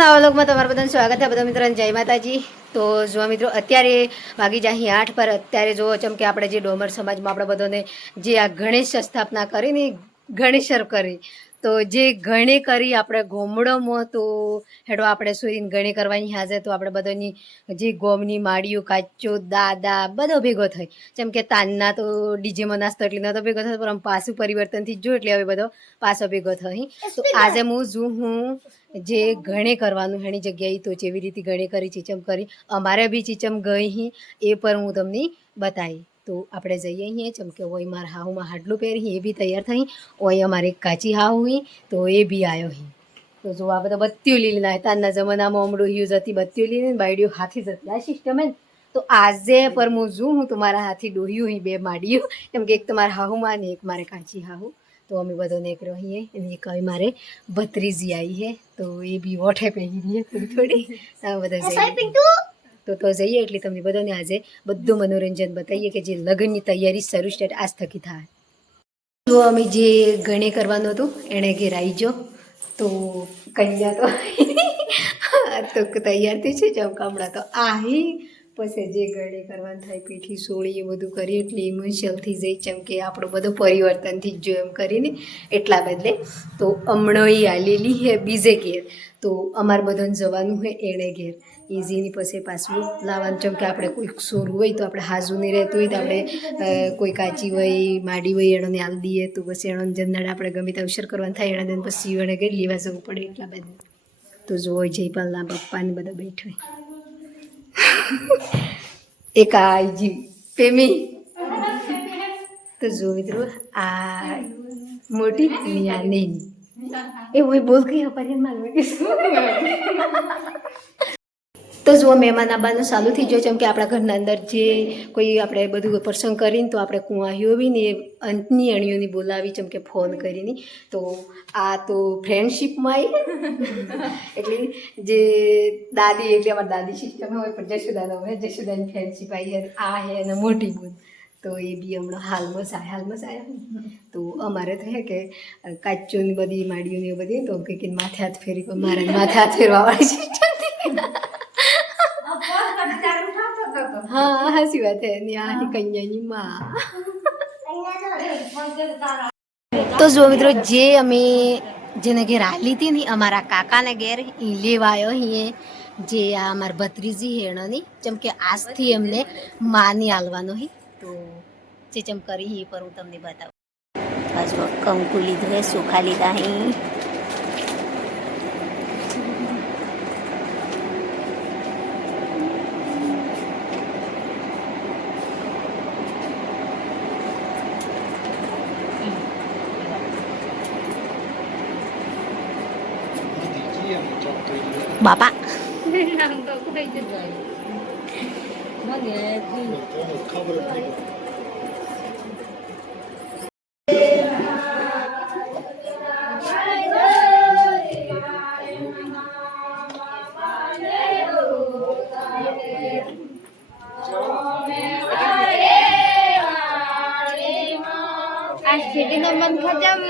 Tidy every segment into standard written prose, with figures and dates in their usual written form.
નવા વ્લોગમાં તમારું બધાનું સ્વાગત છે. બધા મિત્રોને જય માતાજી. તો જો મિત્રો અત્યારે વાગી જાય 8 પર. અત્યારે જો જેમ કે આપણે જે ડોમર સમાજમાં આપણે બધાને જે આ ગણેશ સ્થાપના કરીને ગણેશર કરી તો જે ગણે કરી આપણે ગોમડોમાં તો હેડો આપણે સુઈને ગણે કરવાની હાજર તો આપણે બધાની જે ગોમની માળીઓ કાચો દાદા બધો ભેગો થઈ જેમ કે તાનના તો ડીજેમાં નાસ્તો એટલે નતો ભેગો થતો પણ પાછું પરિવર્તનથી જો એટલે હવે બધો પાછો ભેગો થઈ. તો આજે હું જે ગણે કરવાનું એની જગ્યાએ તો જેવી રીતે ગણે કરી ચીચમ કરી અમારે બી ચીચમ ગઈ એ પર હું તમને બતાવી. તો આપણે જઈએ અહીંયા ચમકે હોય મારા હાહુમાં હાડલું પહેરી એ બી તૈયાર થઈ હોય અમારે કાચી હાહુ હી તો એ બી આવ્યો હી. તો જો આ બધા બત્તીઓ લીલી ના તારના જમાનામાં હમણાં યુઝ હતી બત્તીઓ લીલી બાયડીઓ હાથી જતી આ સિસ્ટમ હે. તો આજે પર હું તમારા હાથી ડોહ્યું હી બે માડીઓ કેમ કે એક તમારા હાહુમાં ને એક મારે કાચી હાહુ. તો અમે બધો નીકળ્યો અહીં એની કઈ મારે ભત્રીજી આવી હે તો એ બી ઓઠે પહેરી થોડી થોડી બધા જઈએ તો જઈએ એટલે તમને બધાને આજે બધું મનોરંજન બતાવીએ કે જે લગ્નની તૈયારી શરૂ સ્ટાર્ટ આજ થકી થાય. તો અમે જે ગણે કરવાનું હતું એણે ઘેર આવી ગયો તો કન્યા તો તૈયાર થઈ છે ચમકામડા તો આહી પછી જે ગણે કરવાનું થાય પીઠી સોળી એ બધું કરી એટલે ઇમોશનલથી જઈ ચમકે આપણું બધું પરિવર્તનથી જ જો એમ કરીને એટલા બદલે તો હમણાં એ આલેલી હે બીજે ઘેર તો અમારે બધાને જવાનું હોય એણે ઘેર ઇઝીની પછી પાછું લાવવાનું ચમકે આપણે કોઈ સોરું હોય તો આપણે હાજુ નહીં રહેતું હોય તો આપણે કોઈ કાચી હોય માડી હોય એણોને આલ દઈએ તો પછી એનો જંદાડે આપણે ગમે તે અવસર કરવાનું થાય એના દિન પછી એણે ઘેર લેવા જવું પડે એટલા બધે. તો જો જયપાલના પપ્પાને બધા બેઠો એક આજી પેમી તો જો મિત્રો આ મોટી અને આ નેની એ હોય બોલ કઈ અપારી માલવે તો જો મહેમાન આવવાનું ચાલુ થઈ ગયો જેમ કે આપણા ઘરના અંદર જે કોઈ આપણે બધું પ્રસંગ કરીને તો આપણે કુંવાહીઓ બી ને અંતની અણીઓની બોલાવી જેમ કે ફોન કરીને તો આ તો ફ્રેન્ડશીપમાં એટલે જે દાદી એટલે અમારી દાદી સિસ્ટમ હોય પણ જશુદાનો હોય જશુદાની ફ્રેન્ડશીપ આવી આ હે અને મોટી બોલ તો એ બી હમણાં હાલમાં આવ્યા તો અમારે તો હે કે કાચોની બધી માડીઓની બધી તો કે માથે હાથ ફેરી પણ મારે માથે હાથ ફેરવાવાળી સિસ્ટમ હા હાસી વાત હે આની કન્યાની માં. તો જો મિત્રો જે અમે જેને ઘેર આલી હતી ને અમારા કાકાને ઘેર એ લેવા આવ્યો અહીં જે આ અમારા ભત્રીજી હેણોની જેમ કે આજથી એમને માની આલવાનો હી તો જે ચમ કરી એ પર હું તમને બતાવું. પાછું કંકુ લીધું હે સુખા લીધા અહીં બાપા મન ખજમ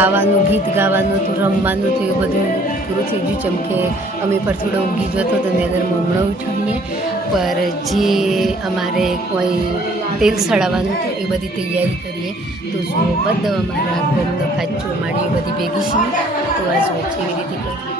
ગાવાનું, ગીત ગાવાનું હતું, રમવાનું હતું, એ બધું પૂરું થઈ ગયું. જેમ કે અમે પર થોડો ઊંઘી જતો તો એની અંદર હમણાં ઉઠાવીએ પર જે અમારે કોઈ તેલ સડાવવાનું હતું એ બધી તૈયારી કરીએ. તો જો બધા અમારા ઘરનો ખાચો માડી એ બધી ભેગી છીએ. તો આ જો એવી રીતે કરીએ.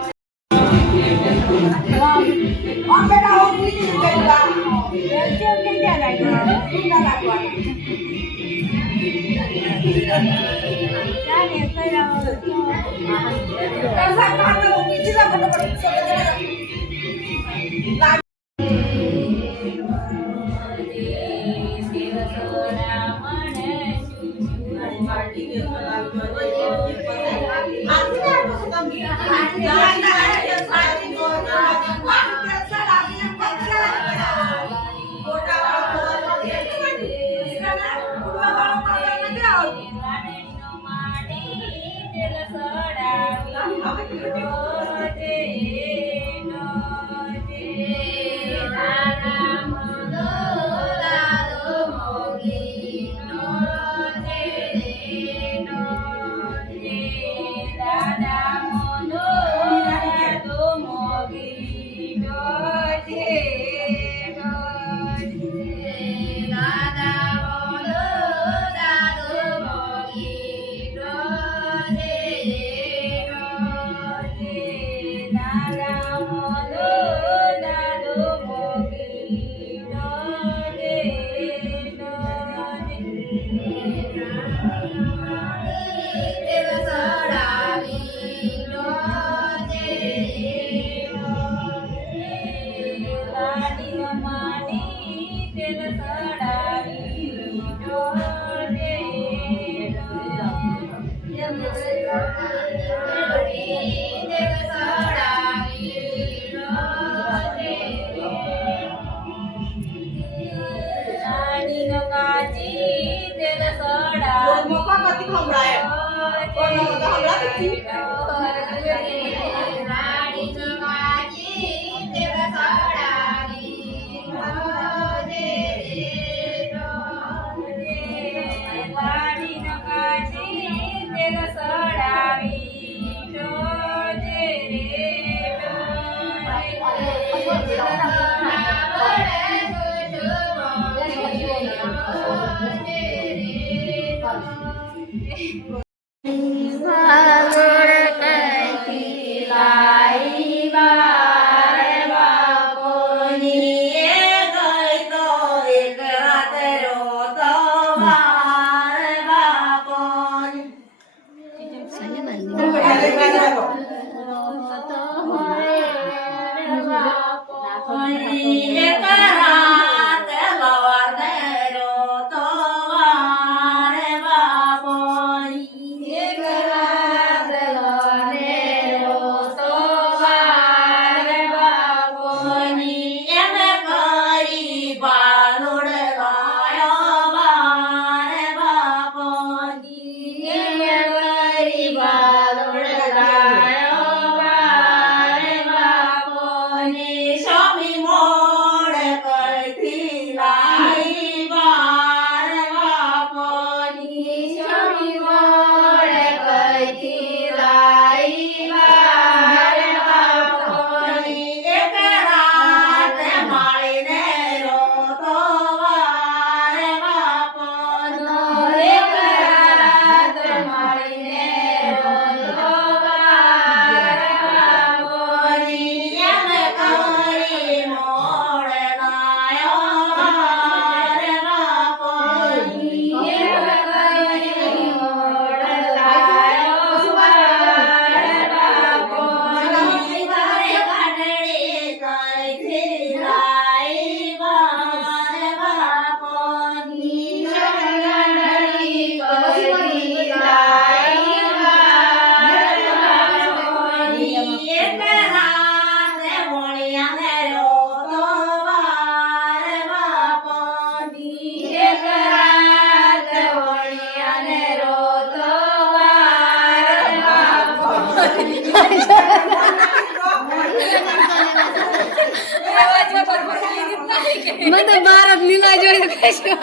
મને તો ભારત લીલા જોયું કશું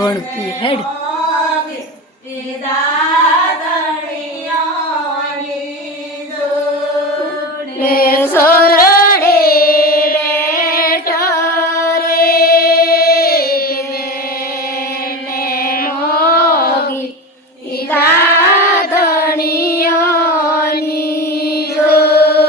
ભણતી હેડ ને સોરડે બેઠો રે ને મોગી દાદણીઓની જોડ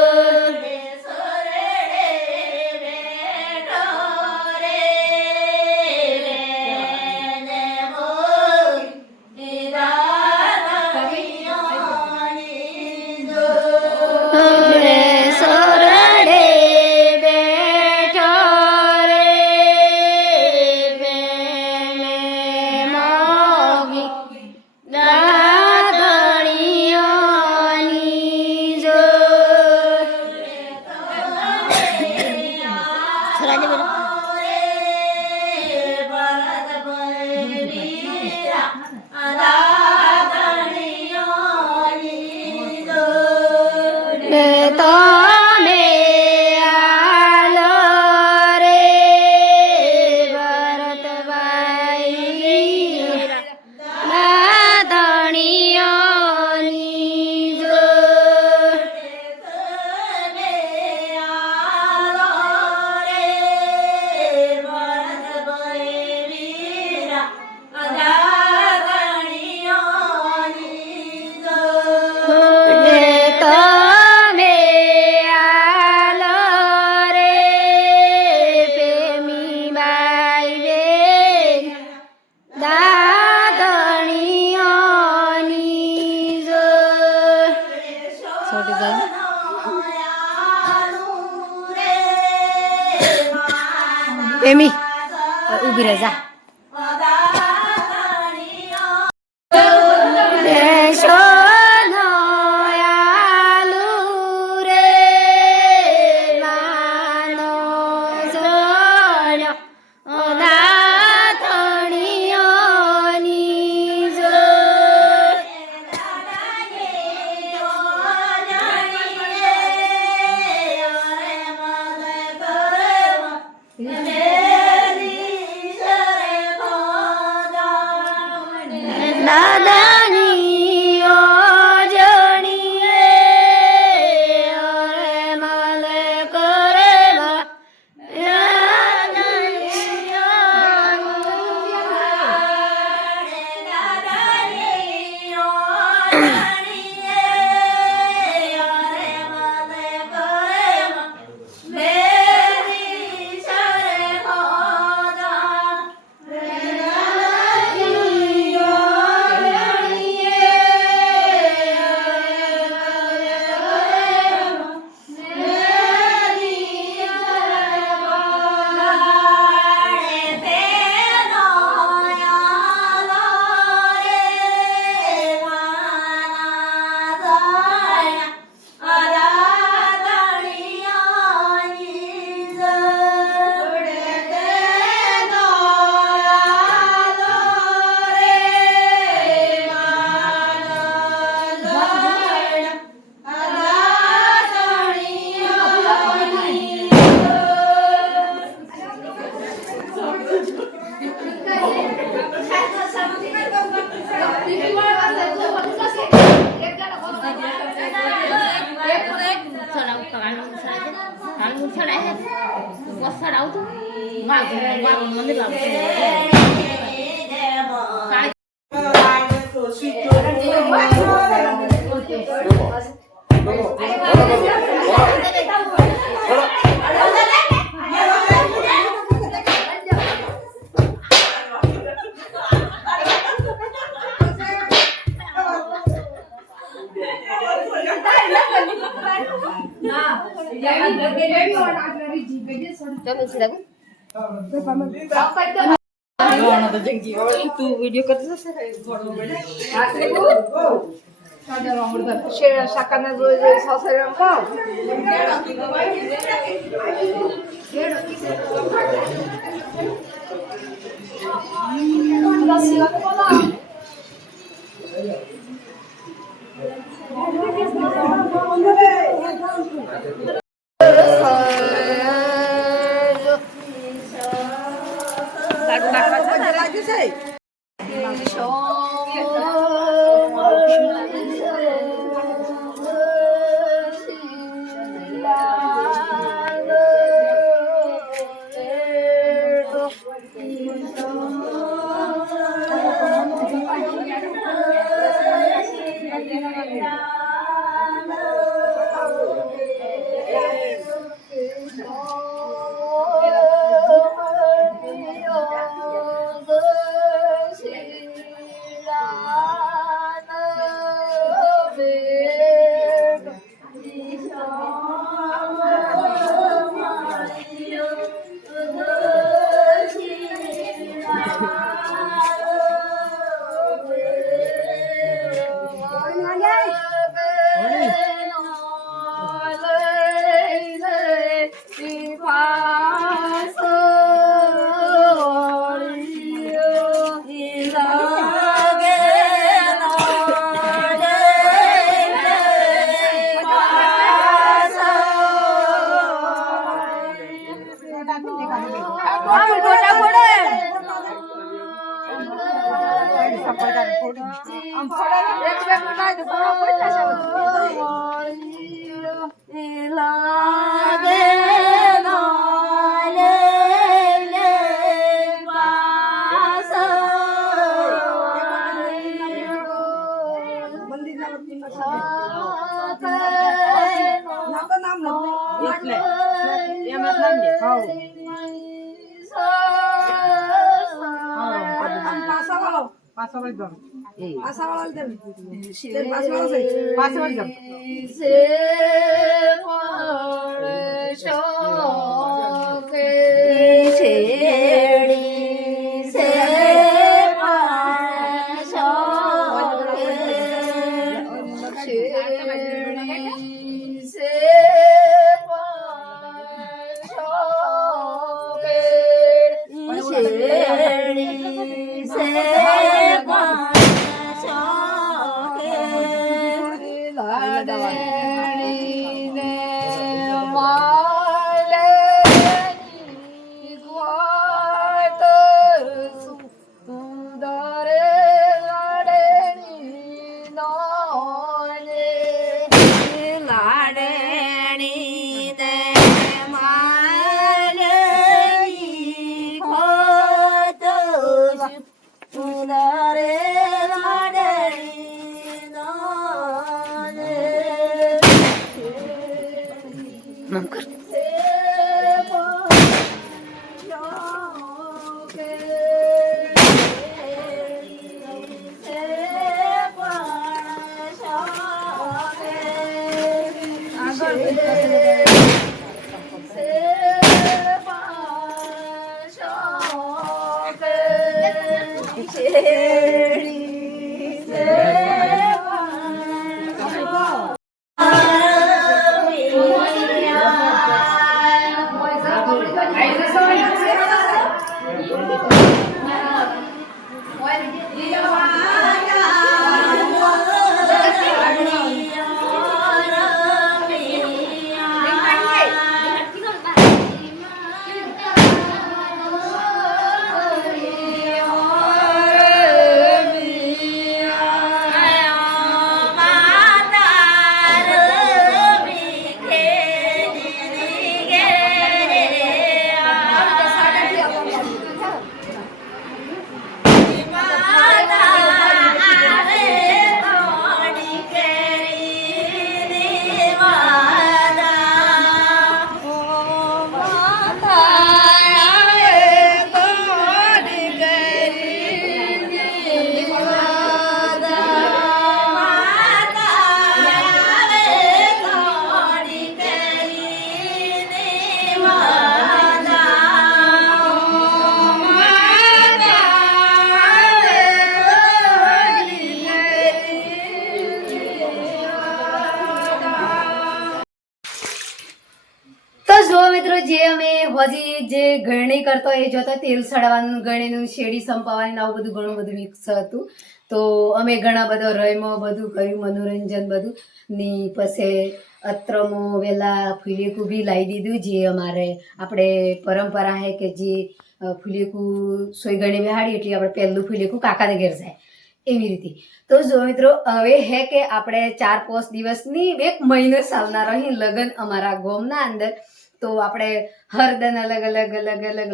એમી ઊભી રહે જા દાદાની ઓજણીએ અરે મલે કરે તું વિડિયો કરતો હશે શાકાના જોઈ સાસરે ખાવ તો જો મિત્રો જે અમે હજી જે ગરણી કરતો એ જોતો તેલ સડવાનું ગણીનું શેરડી સંપાવવાની આવું બધું ઘણું બધું મિક્સ હતું. તો અમે ઘણા બધો રયમો બધું કર્યું, મનોરંજન બધું ની પછી અત્રમો વેલા ફૂલેકું બી લાવી દીધું. જે અમારે આપણે પરંપરા છે કે જે ફૂલેકું સોય ગણી બેહાડી એટલે આપણે પહેલું ફૂલેકું કાકાને ઘેર જાય એવી રીતે. તો જો મિત્રો હવે હે કે આપણે 4-5 દિવસની એક મહિનો સાલના રહી લગ્ન અમારા ગામના અંદર. તો આપણે હરદન અલગ અલગ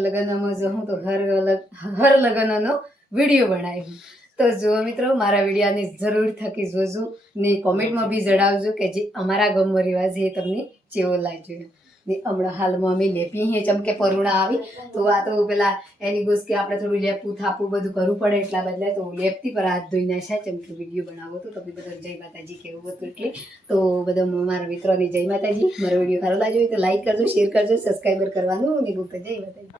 લગ્નમાં જવું તો હર લગ્નનો વિડીયો બનાવ્યો. તો જો મિત્રો મારા વિડીયોની જરૂર થકી જોજો ને કોમેન્ટમાં બી જણાવજો કે જે અમારા ગામનો રિવાજ એ તમને કેવો લાગ્યો. ને હમણાં હાલમાં અમે લેપી હે ચમકે પરુણા આવી તો આ તો પેલા એની ગુસ કે આપણે થોડું લેપું થાપું બધું કરવું પડે એટલા બદલે તો લેપથી પર હાથ ધોઈ નાખ્યા ચમકે વિડીયો બનાવો તો તમે બધા જય માતાજી કહેવું હતું એટલે. તો બધા મારા મિત્રોની જય માતાજી. મારો વિડીયો સારો લાગ્યો હોય તો લાઈક કરજો, શેર કરજો, સબસ્ક્રાઈબર કરવાનું નહીં ભૂલતા. જય માતાજી.